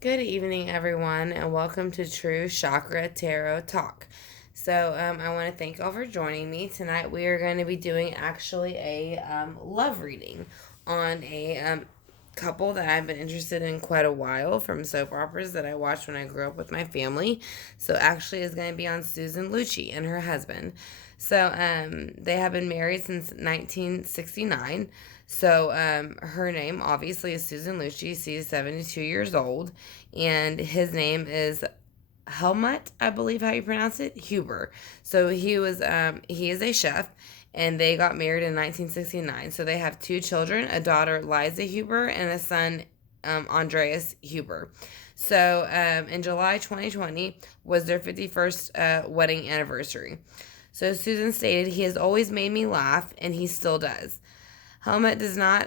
Good evening, everyone, and welcome to True Chakra Tarot Talk. I want to thank y'all for joining me. Tonight, we are going to be doing actually a love reading on a couple that I've been interested in quite a while from soap operas that I watched when I grew up with my family. So, actually, is going to be on Susan Lucci and her husband. They have been married since 1969. Her name obviously is Susan Lucci. She's 72 years old, and his name is Helmut, I believe how you pronounce it, Huber. He is a chef, and they got married in 1969. So they have two children, a daughter Liza Huber and a son Andreas Huber. In July 2020 was their 51st wedding anniversary. So Susan stated, "He has always made me laugh, and he still does." Helmut does not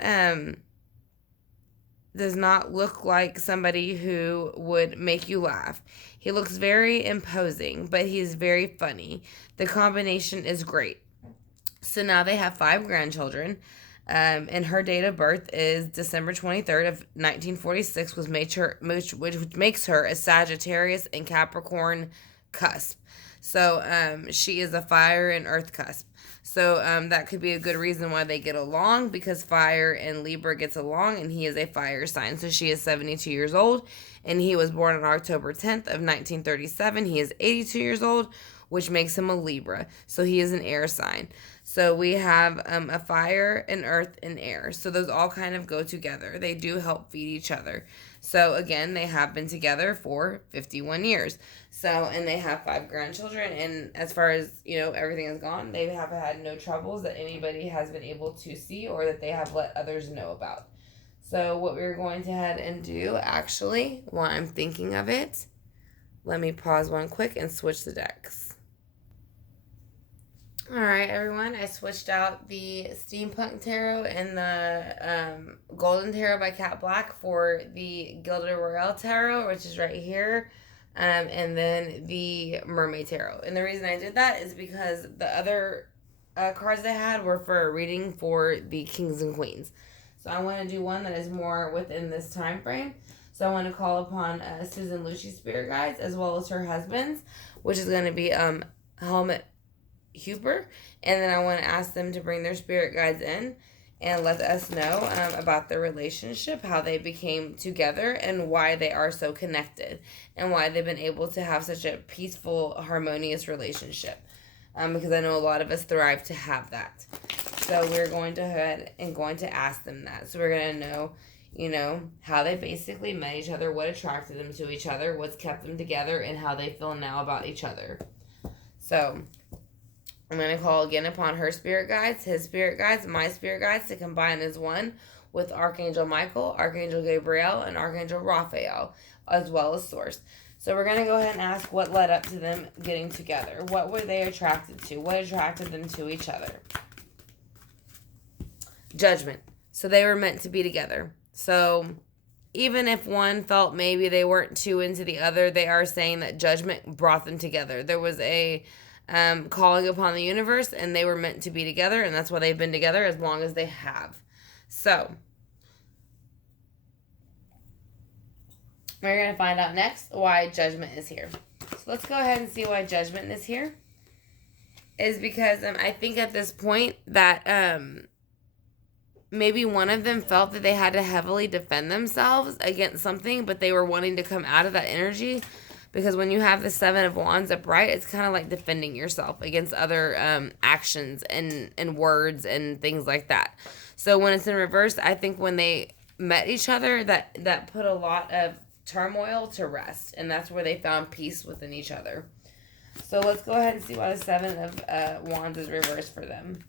look like somebody who would make you laugh. He looks very imposing, but he's very funny. The combination is great. So now they have five grandchildren. And her date of birth is December 23rd of 1946, which makes her a Sagittarius and Capricorn cusp. She is a fire and earth cusp. That could be a good reason why they get along, because fire and Libra gets along, and he is a fire sign. So she is 72 years old, and he was born on October 10th of 1937. He is 82 years old, which makes him a Libra. So he is an air sign. So we have a fire, an earth, and air. So those all kind of go together. They do help feed each other. So again, they have been together for 51 years. And they have five grandchildren. And as far as, everything has gone, they have had no troubles that anybody has been able to see or that they have let others know about. So what we're going to head and do, actually, while I'm thinking of it, let me pause one quick and switch the decks. All right, everyone. I switched out the Steampunk Tarot and the Golden Tarot by Cat Black for the Gilded Royale Tarot, which is right here, and then the Mermaid Tarot. And the reason I did that is because the other cards I had were for a reading for the Kings and Queens. So I want to do one that is more within this time frame. So I want to call upon Susan Lucci's spirit guides as well as her husband's, which is going to be Helmut Huber, and then I want to ask them to bring their spirit guides in and let us know about their relationship, how they became together, and why they are so connected, and why they've been able to have such a peaceful, harmonious relationship. Because I know a lot of us thrive to have that. So we're going to head and going to ask them that. So we're going to know, how they basically met each other, what attracted them to each other, what's kept them together, and how they feel now about each other. So I'm going to call again upon her spirit guides, his spirit guides, my spirit guides to combine as one with Archangel Michael, Archangel Gabriel, and Archangel Raphael, as well as Source. So we're going to go ahead and ask what led up to them getting together. What were they attracted to? What attracted them to each other? Judgment. So they were meant to be together. So even if one felt maybe they weren't too into the other, they are saying that judgment brought them together. There was a calling upon the universe, and they were meant to be together, and that's why they've been together as long as they have. So we're going to find out next why judgment is here. So let's go ahead and see why judgment is here. Is because I think at this point that maybe one of them felt that they had to heavily defend themselves against something, but they were wanting to come out of that energy. Because when you have the Seven of Wands upright, it's kind of like defending yourself against other actions and words and things like that. So when it's in reverse, I think when they met each other, that put a lot of turmoil to rest. And that's where they found peace within each other. So let's go ahead and see why the Seven of Wands is reversed for them.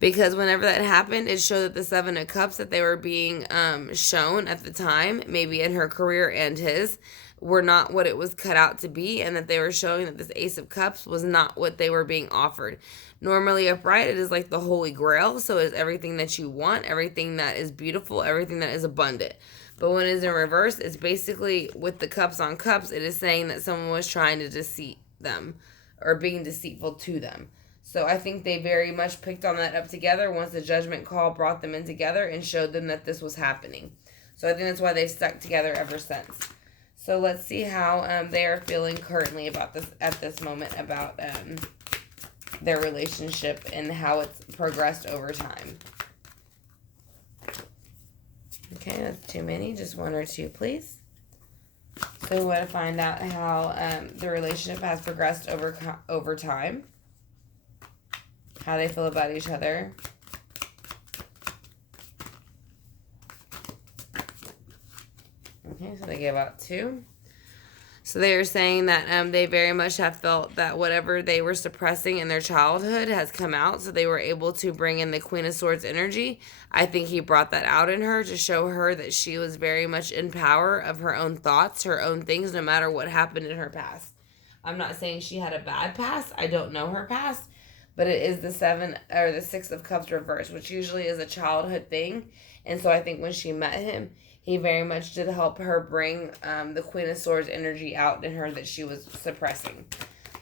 Because whenever that happened, it showed that the Seven of Cups that they were being shown at the time, maybe in her career and his, were not what it was cut out to be, and that they were showing that this Ace of Cups was not what they were being offered. Normally upright, it is like the Holy Grail, so it's everything that you want, everything that is beautiful, everything that is abundant. But when it's in reverse, it's basically with the cups on cups, it is saying that someone was trying to deceive them or being deceitful to them. So I think they very much picked on that up together once the judgment call brought them in together and showed them that this was happening. So I think that's why they've stuck together ever since. So let's see how they are feeling currently about this at this moment about their relationship and how it's progressed over time. Okay, that's too many. Just one or two, please. So we want to find out how the relationship has progressed over time. How they feel about each other. Okay, so they gave out 2. So they are saying that they very much have felt that whatever they were suppressing in their childhood has come out. So they were able to bring in the Queen of Swords energy. I think he brought that out in her to show her that she was very much in power of her own thoughts, her own things, no matter what happened in her past. I'm not saying she had a bad past. I don't know her past. But it is the 6 of Cups reversed, which usually is a childhood thing. And so I think when she met him, he very much did help her bring the Queen of Swords energy out in her that she was suppressing.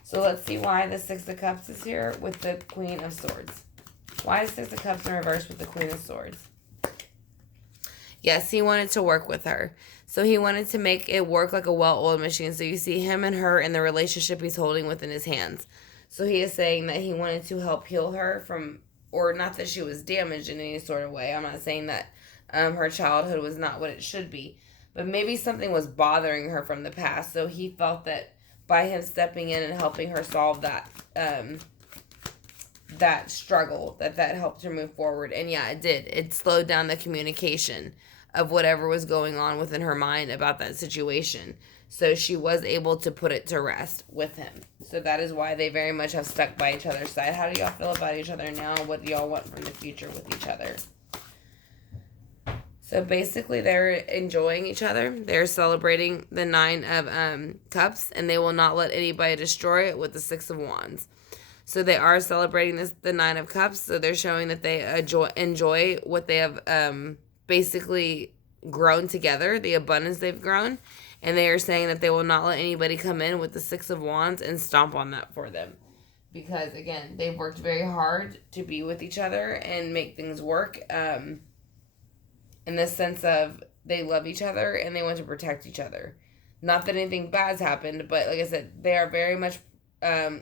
So let's see why the 6 of Cups is here with the Queen of Swords. Why is 6 of Cups in reverse with the Queen of Swords? Yes, he wanted to work with her. So he wanted to make it work like a well-oiled machine. So you see him and her in the relationship he's holding within his hands. So he is saying that he wanted to help heal her from, or not that she was damaged in any sort of way. I'm not saying that her childhood was not what it should be. But maybe something was bothering her from the past. So he felt that by him stepping in and helping her solve that that struggle, that helped her move forward. And yeah, it did. It slowed down the communication of whatever was going on within her mind about that situation. So she was able to put it to rest with him. So that is why they very much have stuck by each other's side. How do y'all feel about each other now? What do y'all want from the future with each other? So basically they're enjoying each other. They're celebrating the 9 of Cups, and they will not let anybody destroy it with the 6 of Wands. So they are celebrating the 9 of Cups. So they're showing that they enjoy what they have basically grown together, the abundance they've grown. And they are saying that they will not let anybody come in with the 6 of Wands and stomp on that for them. Because, again, they've worked very hard to be with each other and make things work. In the sense of they love each other and they want to protect each other. Not that anything bad's happened, but like I said, they are very much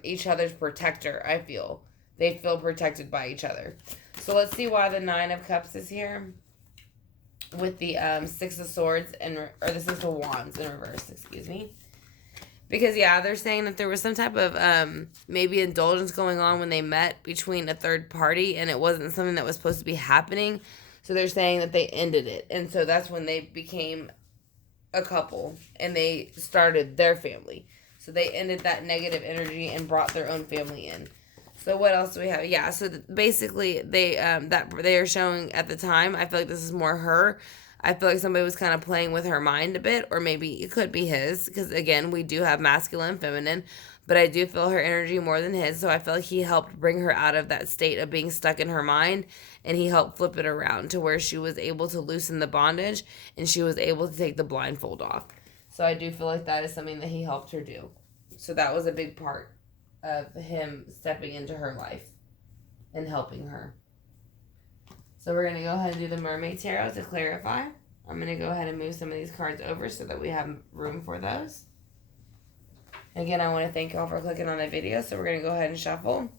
each other's protector, I feel. They feel protected by each other. So let's see why the 9 of Cups is here. With the 6 of Swords, or the 6 of Wands in reverse, excuse me. Because, yeah, they're saying that there was some type of maybe indulgence going on when they met between a third party, and it wasn't something that was supposed to be happening. So they're saying that they ended it. And so that's when they became a couple, and they started their family. So they ended that negative energy and brought their own family in. So what else do we have? Yeah, so basically they are showing at the time, I feel like this is more her. I feel like somebody was kind of playing with her mind a bit, or maybe it could be his, because again, we do have masculine and feminine, but I do feel her energy more than his, so I feel like he helped bring her out of that state of being stuck in her mind, and he helped flip it around to where she was able to loosen the bondage, and she was able to take the blindfold off. So I do feel like that is something that he helped her do. So that was a big part of him stepping into her life and helping her. So we're going to go ahead and do the Mermaid Tarot to clarify. I'm going to go ahead and move some of these cards over so that we have room for those. Again, I want to thank you all for clicking on the video. So we're going to go ahead and shuffle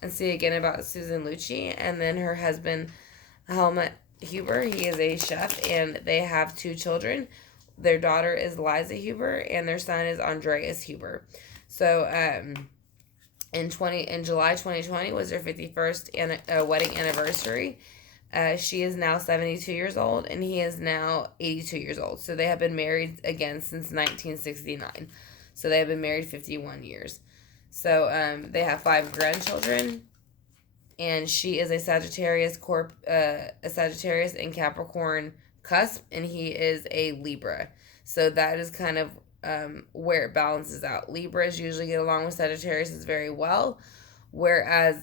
and see again about Susan Lucci and then her husband, Helmut Huber. He is a chef and they have 2 children. Their daughter is Liza Huber and their son is Andreas Huber. So, in July 2020 was their 51st wedding anniversary. She is now 72 years old, and he is now 82 years old. So they have been married again since 1969. So they have been married 51 years. So they have 5 grandchildren, and she is a Sagittarius and Capricorn cusp, and he is a Libra. So that is kind of where it balances out. Libras usually get along with Sagittarius very well, whereas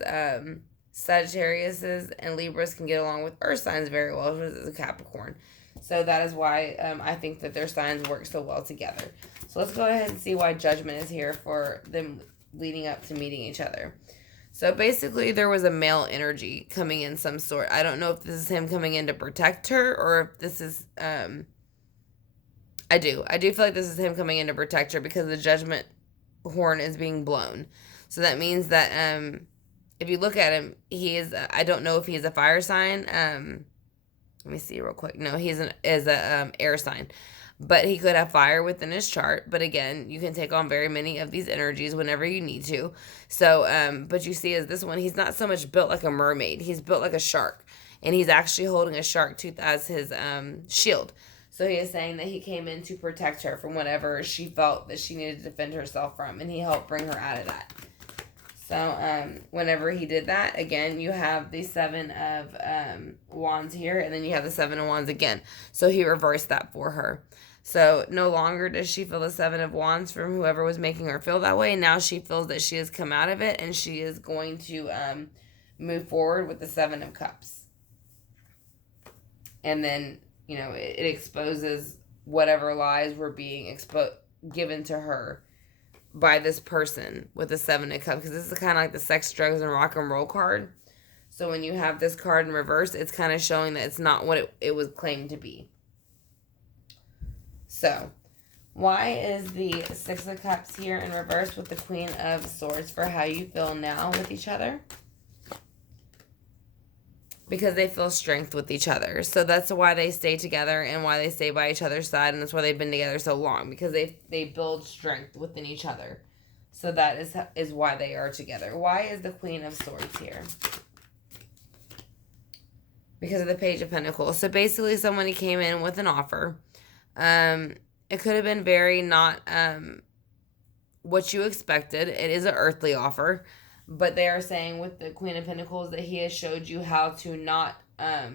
Sagittariuses and Libras can get along with Earth signs very well, which is a Capricorn. So that is why I think that their signs work so well together. So let's go ahead and see why Judgment is here for them leading up to meeting each other. So basically, there was a male energy coming in some sort. I don't know if this is him coming in to protect her or if this is. I do feel like this is him coming in to protect her because the judgment horn is being blown. So that means that if you look at him, he is. I don't know if he's a fire sign. Let me see real quick. No, he's an air sign. But he could have fire within his chart. But again, you can take on very many of these energies whenever you need to. So, but you see, as this one, he's not so much built like a mermaid. He's built like a shark. And he's actually holding a shark tooth as his shield. So he is saying that he came in to protect her from whatever she felt that she needed to defend herself from. And he helped bring her out of that. So, whenever he did that, again, you have the 7 of wands here. And then you have the 7 of wands again. So he reversed that for her. So no longer does she feel the 7 of wands from whoever was making her feel that way. Now she feels that she has come out of it and she is going to move forward with the 7 of cups. And then, it exposes whatever lies were being given to her by this person with the 7 of cups. Because this is kind of like the sex, drugs, and rock and roll card. So when you have this card in reverse, it's kind of showing that it's not what it was claimed to be. So, why is the 6 of Cups here in reverse with the Queen of Swords for how you feel now with each other? Because they feel strength with each other. So that's why they stay together and why they stay by each other's side. And that's why they've been together so long. Because they build strength within each other. So that is why they are together. Why is the Queen of Swords here? Because of the Page of Pentacles. So basically somebody came in with an offer. It could have been very not what you expected. It is an earthly offer, but they are saying with the Queen of Pentacles that he has showed you how to not I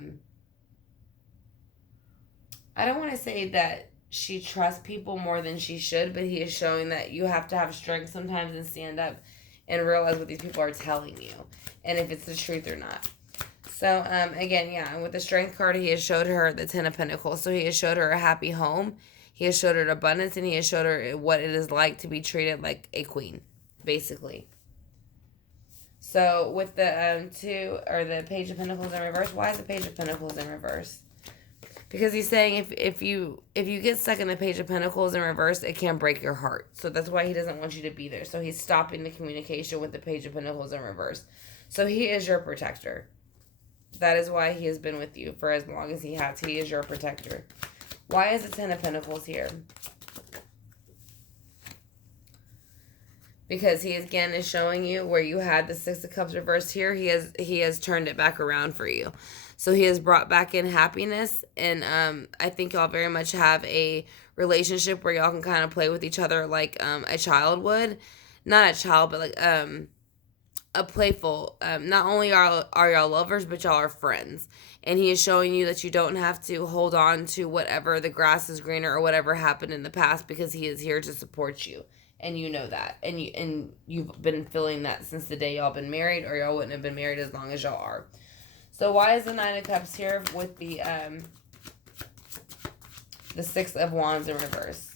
don't want to say that she trusts people more than she should, but he is showing that you have to have strength sometimes and stand up and realize what these people are telling you and if it's the truth or not. So, again, yeah, with the Strength card, he has showed her the 10 of Pentacles. So he has showed her a happy home. He has showed her abundance, and he has showed her what it is like to be treated like a queen, basically. So, with the the Page of Pentacles in reverse, why is the Page of Pentacles in reverse? Because he's saying if you get stuck in the Page of Pentacles in reverse, it can break your heart. So that's why he doesn't want you to be there. So he's stopping the communication with the Page of Pentacles in reverse. So he is your protector. That is why he has been with you for as long as he has. He is your protector. Why is the 10 of Pentacles here? Because he again is showing you where you had the 6 of Cups reversed here. He has turned it back around for you. So he has brought back in happiness. And I think y'all very much have a relationship where y'all can kind of play with each other like a child would. Not a child, but like a playful, not only are y'all lovers, but y'all are friends. And he is showing you that you don't have to hold on to whatever the grass is greener or whatever happened in the past, because he is here to support you. And you know that. And you've been feeling that since the day y'all been married, or y'all wouldn't have been married as long as y'all are. So why is the 9 of Cups here with the 6 of Wands in reverse?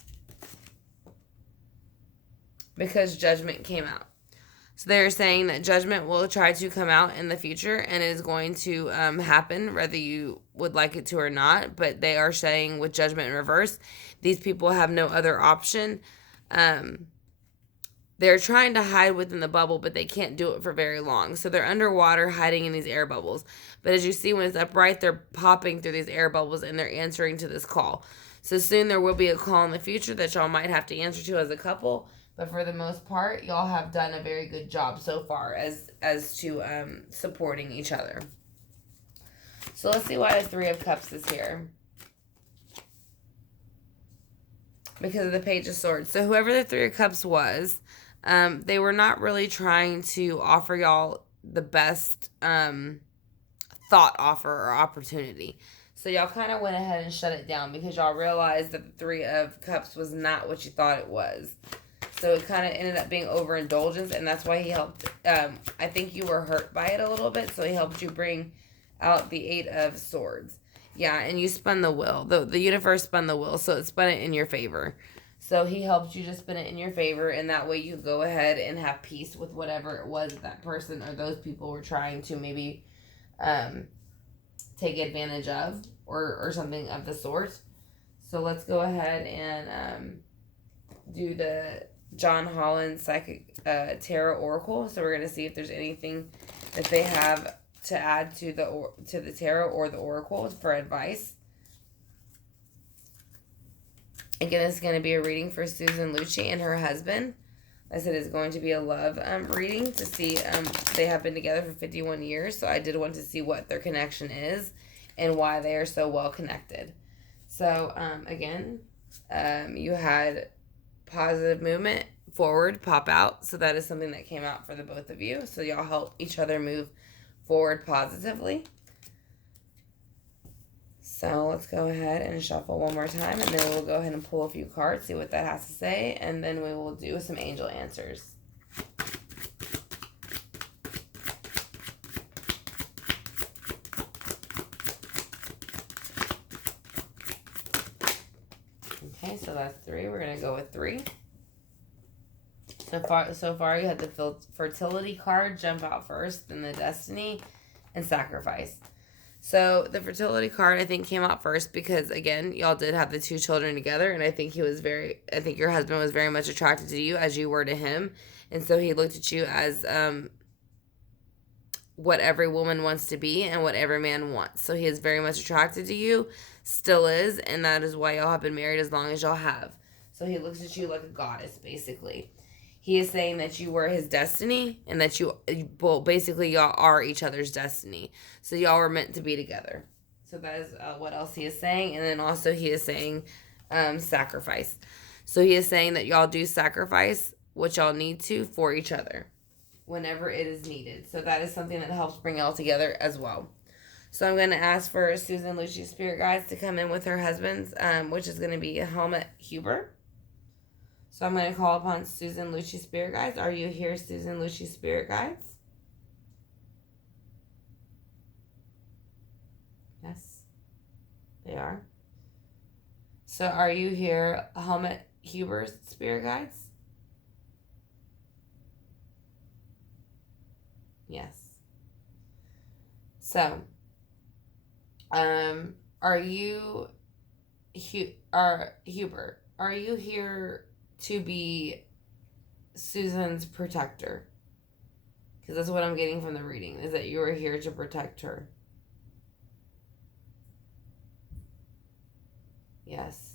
Because Judgment came out. So they're saying that judgment will try to come out in the future, and it is going to happen whether you would like it to or not. But they are saying with judgment in reverse, these people have no other option. They're trying to hide within the bubble, but they can't do it for very long. So they're underwater hiding in these air bubbles. But as you see, when it's upright, they're popping through these air bubbles and they're answering to this call. So soon there will be a call in the future that y'all might have to answer to as a couple. But for the most part, y'all have done a very good job so far as to supporting each other. So let's see why the 3 of Cups is here. Because of the Page of Swords. So whoever the 3 of Cups was, they were not really trying to offer y'all the best thought offer or opportunity. So y'all kind of went ahead and shut it down because y'all realized that the 3 of Cups was not what you thought it was. So it kind of ended up being overindulgence, and that's why he helped. I think you were hurt by it a little bit, so he helped you bring out the 8 of Swords. Yeah, and you spun the wheel. The universe spun the wheel, so it spun it in your favor. So he helped you to spin it in your favor, and that way you go ahead and have peace with whatever it was that person or those people were trying to maybe um, take advantage of, or something of the sort. So let's go ahead and do the John Holland Psychic Tarot Oracle. So we're going to see if there's anything that they have to add to the tarot or the oracle for advice. Again, it's going to be a reading for Susan Lucci and her husband. I said it's going to be a love reading to see. They have been together for 51 years, so I did want to see what their connection is and why they are so well connected. So, again, you had positive movement, forward, pop out. So that is something that came out for the both of you. So y'all help each other move forward positively. So let's go ahead and shuffle one more time, and then we'll go ahead and pull a few cards, see what that has to say, and then we will do some angel answers. Okay, so that's 3. We're going to go with 3. So far you had the fertility card jump out first, then the destiny, and sacrifice. So the fertility card, I think, came out first because, again, y'all did have the 2 children together, and I think your husband was very much attracted to you as you were to him, and so he looked at you as what every woman wants to be and what every man wants. So he is very much attracted to you, still is, and that is why y'all have been married as long as y'all have. So he looks at you like a goddess, basically. He is saying that you were his destiny and that basically y'all are each other's destiny. So y'all were meant to be together. So that is what else he is saying. And then also he is saying sacrifice. So he is saying that y'all do sacrifice what y'all need to for each other whenever it is needed. So that is something that helps bring y'all together as well. So I'm going to ask for Susan Lucci's spirit guides to come in with her husband's, which is going to be Helmut Huber. So I'm going to call upon Susan Lucci Spirit Guides. Are you here, Susan Lucci Spirit Guides? Yes, they are. So are you here, Helmut Huber's Spirit Guides? Yes. So, are you, Huber, are you here to be Susan's protector? Because that's what I'm getting from the reading, is that you are here to protect her. Yes.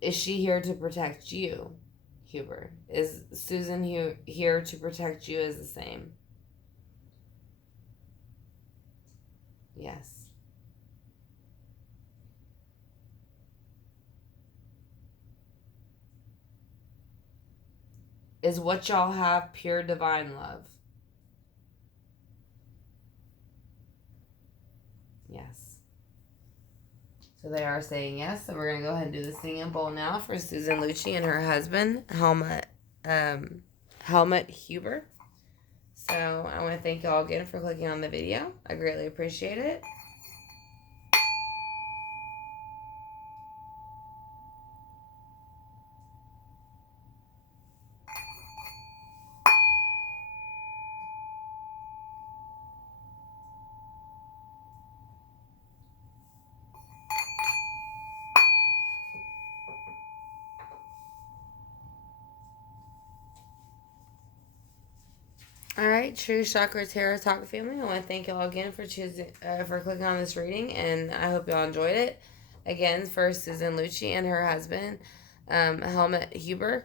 Is she here to protect you, Huber? Is Susan here to protect you as the same? Yes. Is what y'all have pure divine love? Yes. So they are saying yes. So we're going to go ahead and do the singing bowl now for Susan Lucci and her husband, Helmut Huber. So I want to thank y'all again for clicking on the video. I greatly appreciate it. All right, True Chakra Tarot Talk family. I want to thank y'all again for clicking on this reading, and I hope y'all enjoyed it. Again, for Susan Lucci and her husband, Helmut Huber.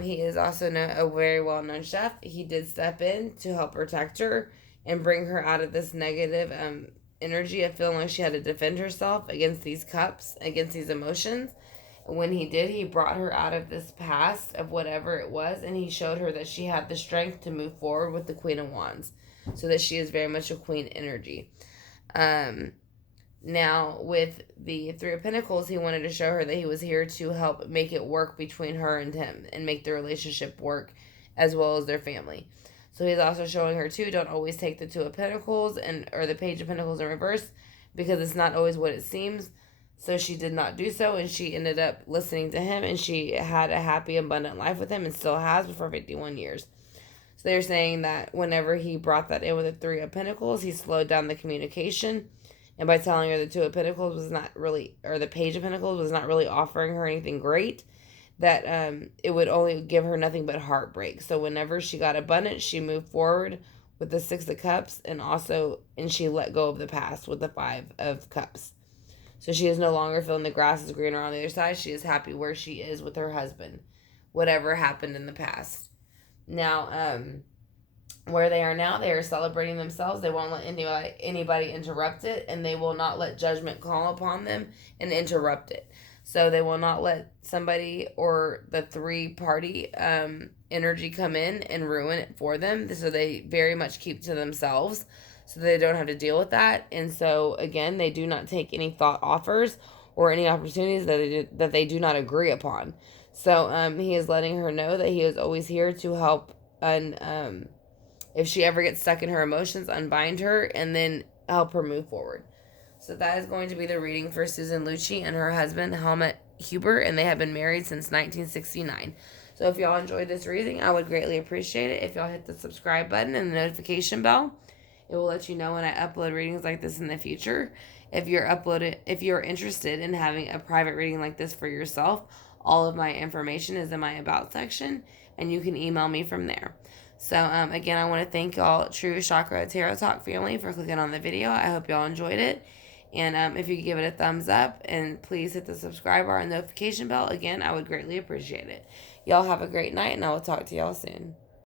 He is also a very well-known chef. He did step in to help protect her and bring her out of this negative energy of feeling like she had to defend herself against these cups, against these emotions. When he did, he brought her out of this past of whatever it was, and he showed her that she had the strength to move forward with the Queen of Wands, so that she is very much a queen energy. Now, with the 3 of Pentacles, he wanted to show her that he was here to help make it work between her and him and make the relationship work as well as their family. So he's also showing her, too, don't always take the 2 of Pentacles or the Page of Pentacles in reverse, because it's not always what it seems. So she did not do so, and she ended up listening to him, and she had a happy, abundant life with him, and still has for 51 years. So they're saying that whenever he brought that in with the Three of Pentacles, he slowed down the communication. And by telling her the Two of Pentacles was not really, or the Page of Pentacles was not really offering her anything great, that it would only give her nothing but heartbreak. So whenever she got abundance, she moved forward with the Six of Cups, and she let go of the past with the Five of Cups. So she is no longer feeling the grass is greener on the other side. She is happy where she is with her husband, whatever happened in the past. Now, where they are now, they are celebrating themselves. They won't let anybody interrupt it, and they will not let judgment call upon them and interrupt it. So they will not let somebody or the three-party energy come in and ruin it for them. So they very much keep to themselves, so they don't have to deal with that. And so again, they do not take any thought offers or any opportunities that they do not agree upon. So he is letting her know that he is always here to help, and if she ever gets stuck in her emotions, unbind her and then help her move forward. So that is going to be the reading for Susan Lucci and her husband, Helmut Huber, and they have been married since 1969. So if y'all enjoyed this reading, I would greatly appreciate it if y'all hit the subscribe button and the notification bell. It will let you know when I upload readings like this in the future. If you're interested in having a private reading like this for yourself, all of my information is in my About section, and you can email me from there. So, again, I want to thank y'all, True Chakra Tarot Talk family, for clicking on the video. I hope y'all enjoyed it. And if you could give it a thumbs up, and please hit the subscribe bar and notification bell, again, I would greatly appreciate it. Y'all have a great night, and I will talk to y'all soon.